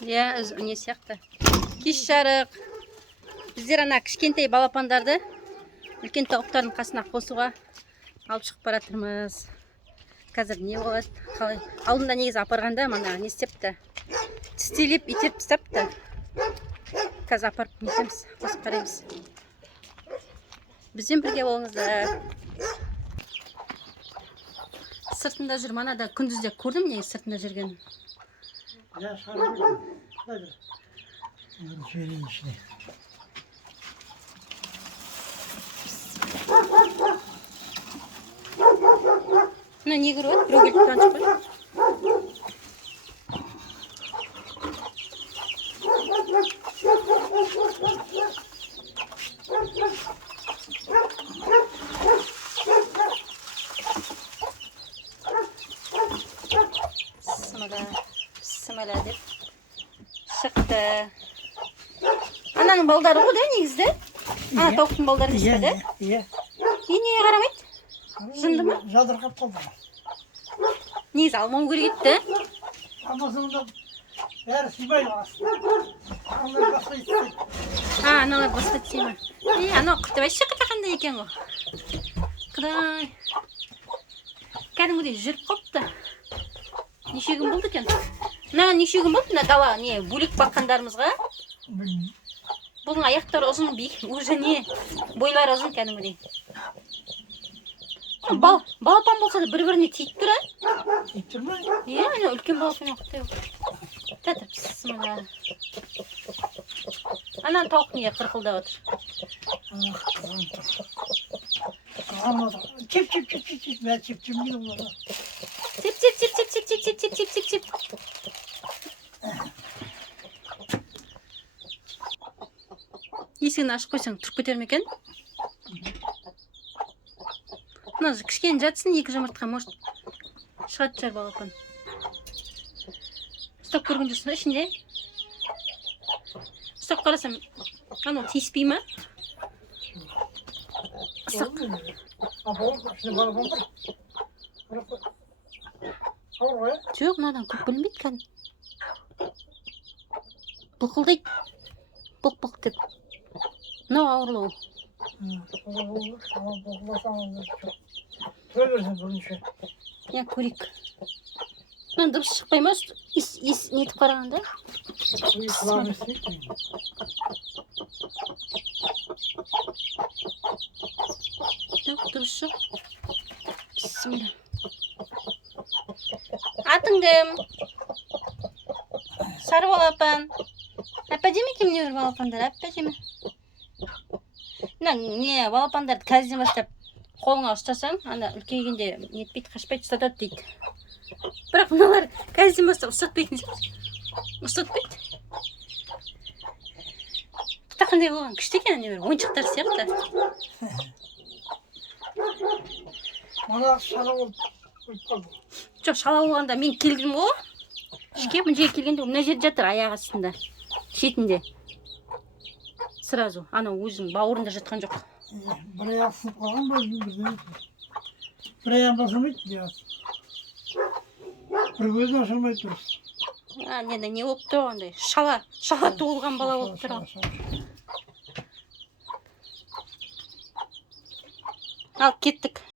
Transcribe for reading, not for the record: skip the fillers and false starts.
Иә, не сияқты. Кеш жарық. Біздер ана кішкентай балапандарды үлкен тауықтардың қасына қосуға алып шығып баратырмыз. Қазір не болады? Қалай? Алдында негізі апарғанда мана не істепті? Тістелеп итеріп тастапты. Қазір апарып нетеміз, қосып қараймыз. Бізбен бірге болыңыздар. Сыртында жүр, манада күндізде көрдім не сыртында жүрген. Ya sarılıyor. Hadi. Bunu söyleyeyim işte. Мына не көріп отыр? Біреу келіп тұрған жоқ қой. Сымала деп шықты. Ананың балдары ғой да негізді? Ана тауықтың балдары дейсіз бе? Иә. Енеге қарамайды? Жынды ма? Жадырқап қалды. Негізі алмау керек еді. Амазонда бәрі сыймай қаласың. Аналар басқа істейді. Аналар басқа істейді ма? Анау құрты вообще қандай екен ғой. Құдай. Кәдімгідей жүріп қалыпты. Неше күн болды екен? Мына неше күн болды? Мына дала не бөлек баққандарымызға? Бұның аяқтары ұзын, уже не бойлары ұзын кәдімгідей. Балапан болса да бір-біріне тиіп тұр, а? Тиіп тұр ма? Иә, үлкен балапан оқытты. Тәтір пісіміла. Анан тауық неге қырқылдап отыр? Чеп. Мен чеп-чемейді олар. Чеп. Есігін ашып қойсаң тұрып кетер ме екен? Мына кішкене жатсын, екі жұмыртқа, может шығады шығар балапан. Ұстап көрген жоқсың ба ішінде? Ұстап қарасам, анау тиіспей ма? Ысық. Жоқ, мынадан көп білінбейді кәдімгі. Бұлқылдайды. Бұқ деп. Мынау ауырлау. Я көрейік. Мынан дыбыс шықпай ма? Нетіп қарағанда? Дыбыс жоқ. Бісміллә. Атың кім? Сары балапан. Әпәдеме кім не бір балапандар? Әпәдеме? Не балапандарды қазден бастап қолыңа ұстасаң, ана үлкейгенде нетпейді, қашпайды, ұстатады дейді. Бірақ мыналар қазден бастап ұстатпайтын. Ұстатпайды. Қандай болған? Күшті екен, не бір ойыншықтар сияқты. Мана шала болып қалды. Жоқ, шала болғанда мен келдім ғой. Ішке мына жерге келгенде мына жерде жатыр, аяқ астында, шетінде. Сразу, ана өзінің бауырында жатқан жоқ. Бір аяқ сынып қалған ба, бір аяқ басылмайды деп. Бір көзі ашылмай тұрыз. Не болып тұр ондай? Шала туылған бала болып тұр. Ал кеттік.